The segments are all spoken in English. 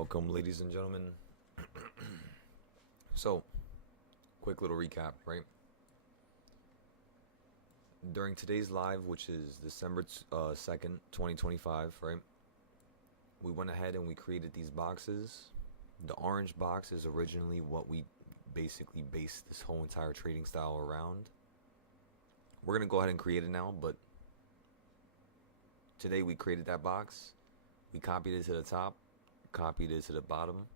Welcome, ladies and gentlemen. So, quick little recap, right? During today's live, which is December 2nd, 2025, right? We went ahead and we created these boxes. The orange box is originally what we basically based this whole entire trading style around. We're going to go ahead and create it now, but today we created that box. We copied it to the top, copied it to the bottom,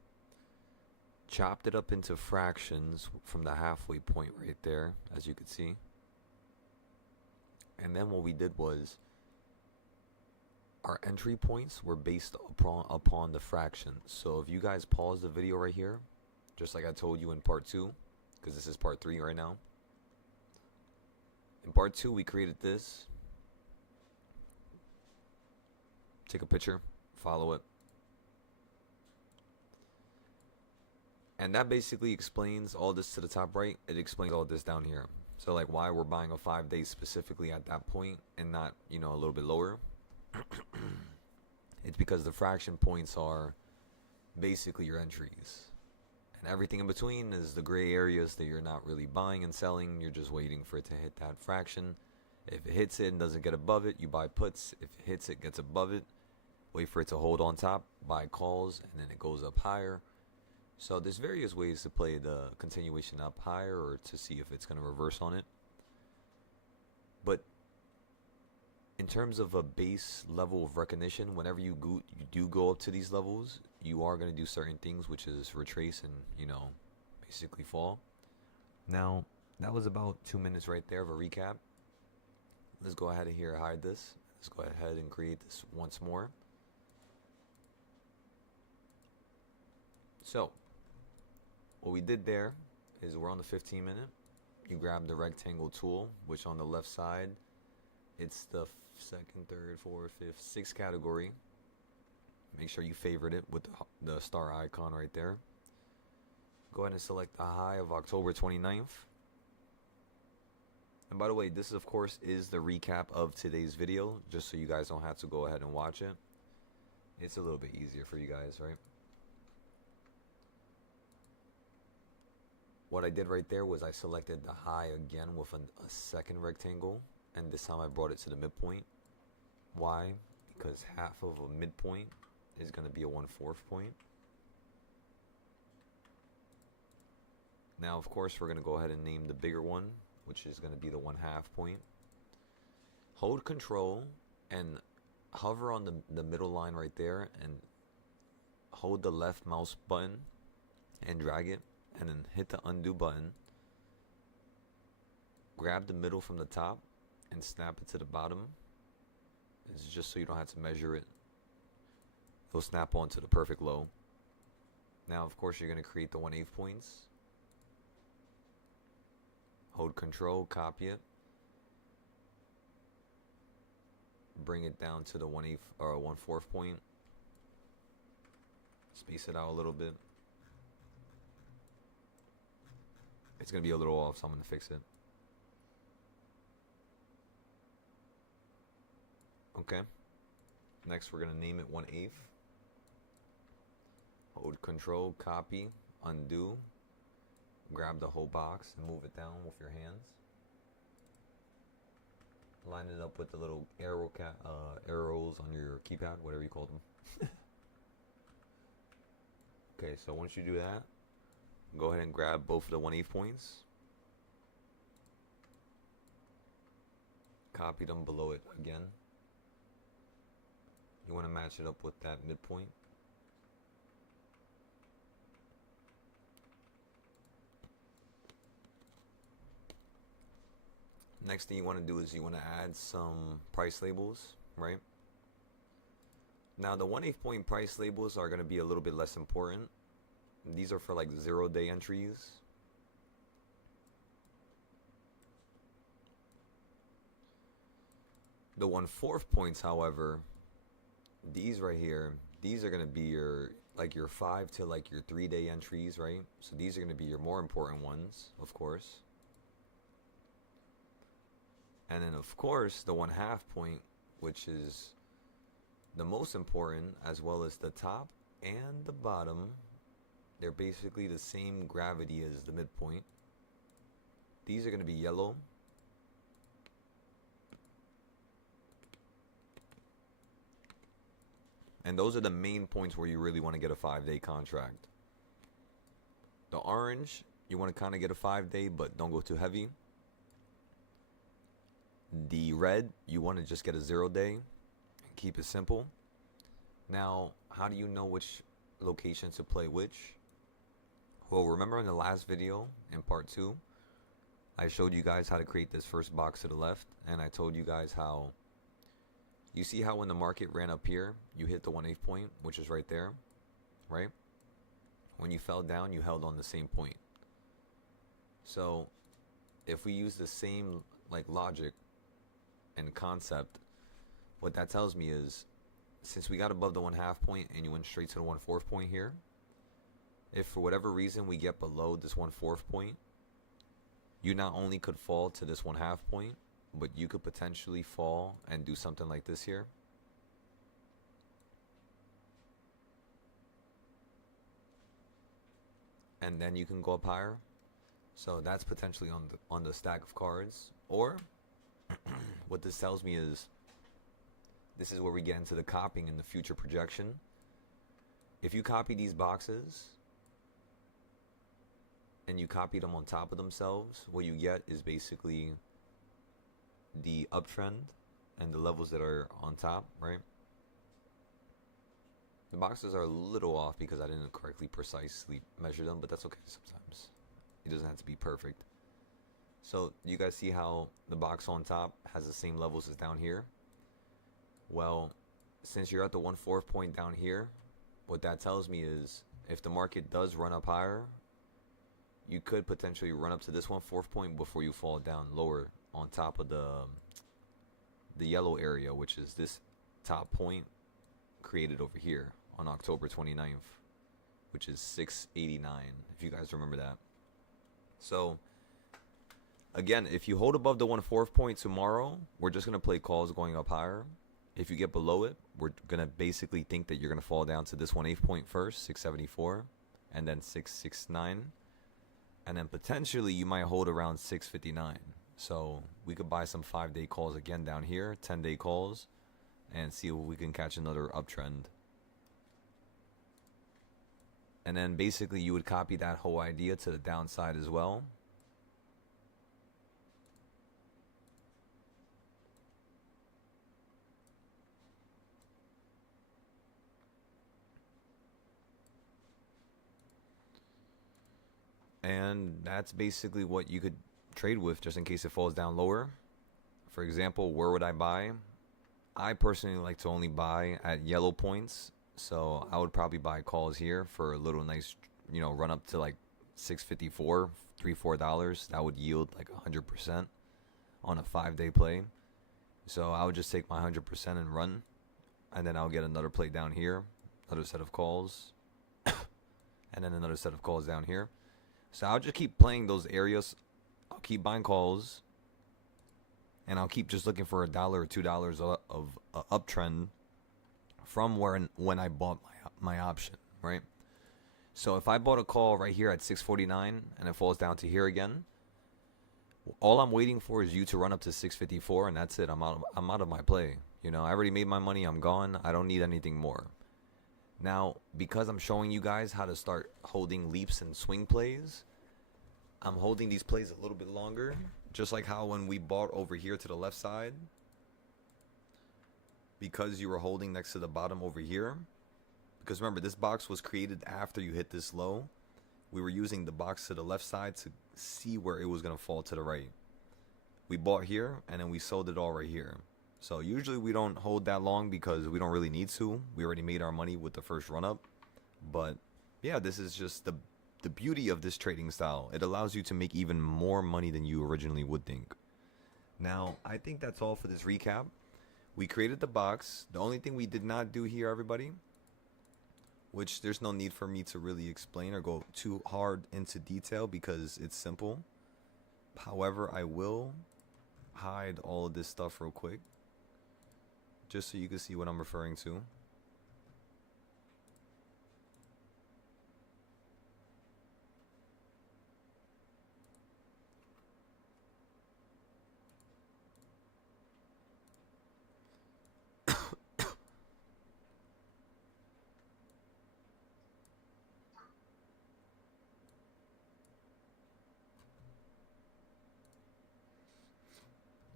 chopped it up into fractions from the halfway point right there, as you can see. And then what we did was our entry points were based upon the fraction. So if you guys pause the video right here, just like I told you in part 2, because this is part 3 right now. In part 2 we created this. Take a picture, follow it. And that basically explains all this to the top right. It explains all this down here. So like why we're buying a 5 days specifically at that point and not, a little bit lower. It's because the fraction points are basically your entries. And everything in between is the gray areas that you're not really buying and selling. You're just waiting for it to hit that fraction. If it hits it and doesn't get above it, you buy puts. If it hits it, gets above it, wait for it to hold on top, buy calls, and then it goes up higher. So there's various ways to play the continuation up higher or to see if it's going to reverse on it. But in terms of a base level of recognition, whenever you do go up to these levels, you are going to do certain things, which is retrace and, basically fall. Now, that was about 2 minutes right there of a recap. Let's go ahead and hide this. Let's go ahead and create this once more. So, what we did there is we're on the 15 minute. You grab the rectangle tool, which on the left side, it's the second, third, fourth, fifth, sixth category. Make sure you favorite it with the star icon right there. Go ahead and select the high of October 29th. And by the way, this of course is the recap of today's video, just so you guys don't have to go ahead and watch it. It's a little bit easier for you guys, right? What I did right there was I selected the high again with a second rectangle, and this time I brought it to the midpoint. Why? Because half of a midpoint is going to be a 1/4 point. Now, of course, we're going to go ahead and name the bigger one, which is going to be the 1/2 point. Hold Control and hover on the middle line right there, and hold the left mouse button and drag it. And then hit the undo button. Grab the middle from the top and snap it to the bottom. It's just so you don't have to measure it. It'll snap onto the perfect low. Now, of course, you're going to create the 1/8 points. Hold Control, copy it. Bring it down to the 1/8 or 1/4 point. Space it out a little bit. It's going to be a little off, so I'm going to fix it. Okay. Next, we're going to name it 1/8. Hold Control, copy, undo. Grab the whole box and move it down with your hands. Line it up with the little arrows on your keypad, whatever you call them. Okay, so once you do that, go ahead and grab both of the 1/8 points. Copy them below it again. You want to match it up with that midpoint. Next thing you want to do is you want to add some price labels, right? Now the 1/8 point price labels are going to be a little bit less important. These are for like 0-day entries. The 1/4 points, however, these right here, these are going to be your 5 to like your 3-day entries, right? So these are going to be your more important ones, of course. And then of course the 1/2 point, which is the most important, as well as the top and the bottom, they're basically the same gravity as the midpoint. These are going to be yellow. And those are the main points where you really want to get a 5-day contract. The orange, you want to kind of get a 5-day, but don't go too heavy. The red, you want to just get a 0-day and keep it simple. Now, how do you know which location to play which? Well, remember in the last video, in part 2, I showed you guys how to create this first box to the left, and I told you guys how, you see how when the market ran up here, you hit the 1/8 point, which is right there, right? When you fell down, you held on the same point. So, if we use the same like logic and concept, what that tells me is, since we got above the 1/2 point and you went straight to the 1/4 point here, if for whatever reason we get below this 1/4 point, you not only could fall to this 1/2 point, but you could potentially fall and do something like this here. And then you can go up higher. So that's potentially on the stack of cards. Or what this tells me is, this is where we get into the copying and the future projection. If you copy these boxes and you copy them on top of themselves, what you get is basically the uptrend and the levels that are on top, right? The boxes are a little off because I didn't correctly precisely measure them, but that's okay sometimes. It doesn't have to be perfect. So you guys see how the box on top has the same levels as down here? Well, since you're at the 1/4 point down here, what that tells me is, if the market does run up higher, you could potentially run up to this 1/4 point before you fall down lower on top of the yellow area, which is this top point created over here on October 29th, which is 689, if you guys remember that. So again, if you hold above the 1/4 point tomorrow, we're just going to play calls going up higher. If you get below it, we're going to basically think that you're going to fall down to this 1/8 point first, 674, and then 669. And then potentially you might hold around 659. So we could buy some 5-day calls again down here, 10-day calls, and see if we can catch another uptrend. And then basically you would copy that whole idea to the downside as well. And that's basically what you could trade with, just in case it falls down lower. For example, where would I buy? I personally like to only buy at yellow points, so I would probably buy calls here for a little nice, run up to like 654, $3-4. That would yield like 100% on a 5-day play. So I would just take my 100% and run, and then I'll get another play down here, another set of calls, and then another set of calls down here. So I'll just keep playing those areas. I'll keep buying calls, and I'll keep just looking for $1 or $2 of uptrend from when I bought my option, right? So if I bought a call right here at 649 and it falls down to here again, all I'm waiting for is you to run up to 654, and that's it. I'm out of my play. I already made my money. I'm gone. I don't need anything more. Now, because I'm showing you guys how to start holding leaps and swing plays, I'm holding these plays a little bit longer, just like how when we bought over here to the left side, because you were holding next to the bottom over here. Because remember, this box was created after you hit this low. We were using the box to the left side to see where it was going to fall to the right. We bought here, and then we sold it all right here. So usually we don't hold that long because we don't really need to. We already made our money with the first run up. But yeah, this is just the beauty of this trading style. It allows you to make even more money than you originally would think. Now, I think that's all for this recap. We created the box. The only thing we did not do here, everybody, which there's no need for me to really explain or go too hard into detail because it's simple. However, I will hide all of this stuff real quick, just so you can see what I'm referring to.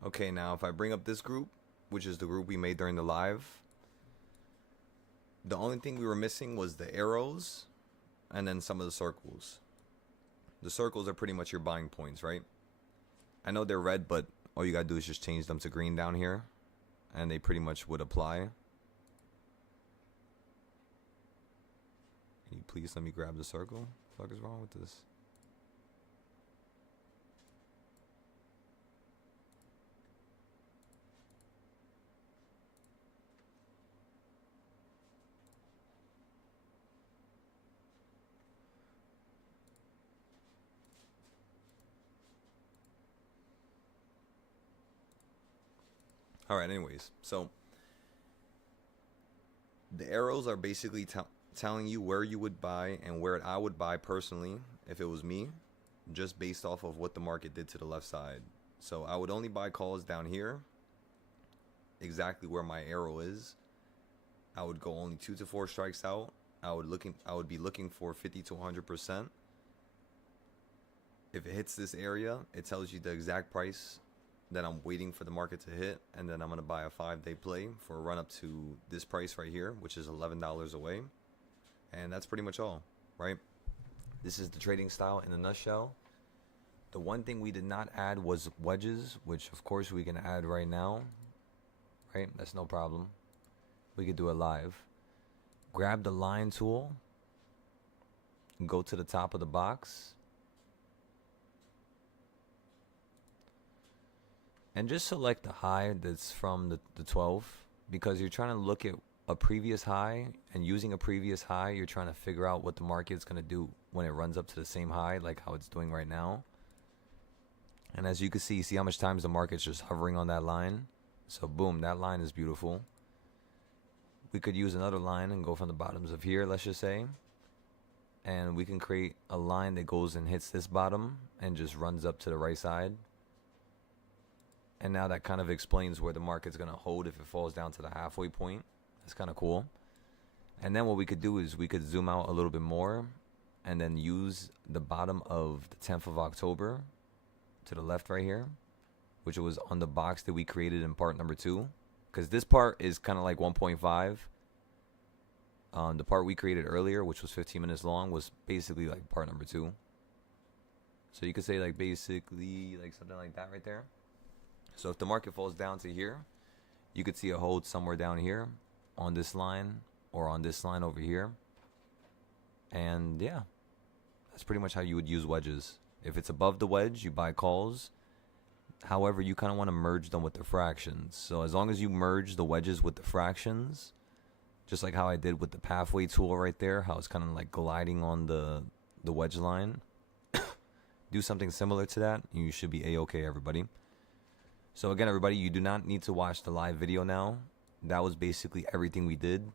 Okay, now if I bring up this group, which is the group we made during the live, the only thing we were missing was the arrows and then some of the circles. The circles are pretty much your buying points, right? I know they're red, but all you gotta do is just change them to green down here, and they pretty much would apply. Can you please let me grab the circle? What the fuck is wrong with this? Alright, anyways, so the arrows are basically telling you where you would buy and where I would buy personally if it was me, just based off of what the market did to the left side. So I would only buy calls down here, exactly where my arrow is. I would go only 2 to 4 strikes out. I would be looking for 50 to 100%. If it hits this area, it tells you the exact price that I'm waiting for the market to hit, and then I'm going to buy a 5-day play for a run up to this price right here, which is $11 away. And that's pretty much all, right? This is the trading style in a nutshell. The one thing we did not add was wedges, which of course we can add right now, right? That's no problem. We could do it live. Grab the line tool, go to the top of the box, and just select the high that's from the 12, because you're trying to look at a previous high, and using a previous high, you're trying to figure out what the market's going to do when it runs up to the same high, like how it's doing right now. And as you can see how much times the market's just hovering on that line. So boom, that line is beautiful. We could use another line and go from the bottoms of here, let's just say. And we can create a line that goes and hits this bottom and just runs up to the right side. And now that kind of explains where the market's going to hold if it falls down to the halfway point. That's kind of cool. And then what we could do is we could zoom out a little bit more and then use the bottom of the 10th of October to the left right here, which was on the box that we created in part number 2. Because this part is kind of like 1.5. The part we created earlier, which was 15 minutes long, was basically like part number 2. So you could say like basically like something like that right there. So if the market falls down to here, you could see a hold somewhere down here on this line or on this line over here. And yeah, that's pretty much how you would use wedges. If it's above the wedge, you buy calls. However, you kind of want to merge them with the fractions. So as long as you merge the wedges with the fractions, just like how I did with the pathway tool right there, how it's kind of like gliding on the wedge line, do something similar to that, and you should be A-okay, everybody. So again, everybody, you do not need to watch the live video now. That was basically everything we did.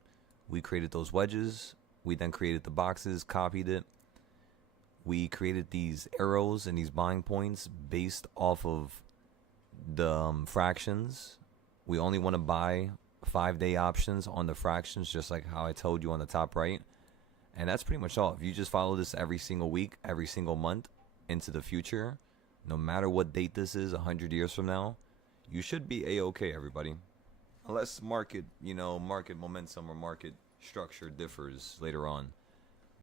We created those wedges. We then created the boxes, copied it. We created these arrows and these buying points based off of the fractions. We only want to buy 5-day options on the fractions, just like how I told you on the top right. And that's pretty much all. If you just follow this every single week, every single month into the future, no matter what date this is, 100 years from now, you should be A-okay, everybody. Unless market momentum or market structure differs later on.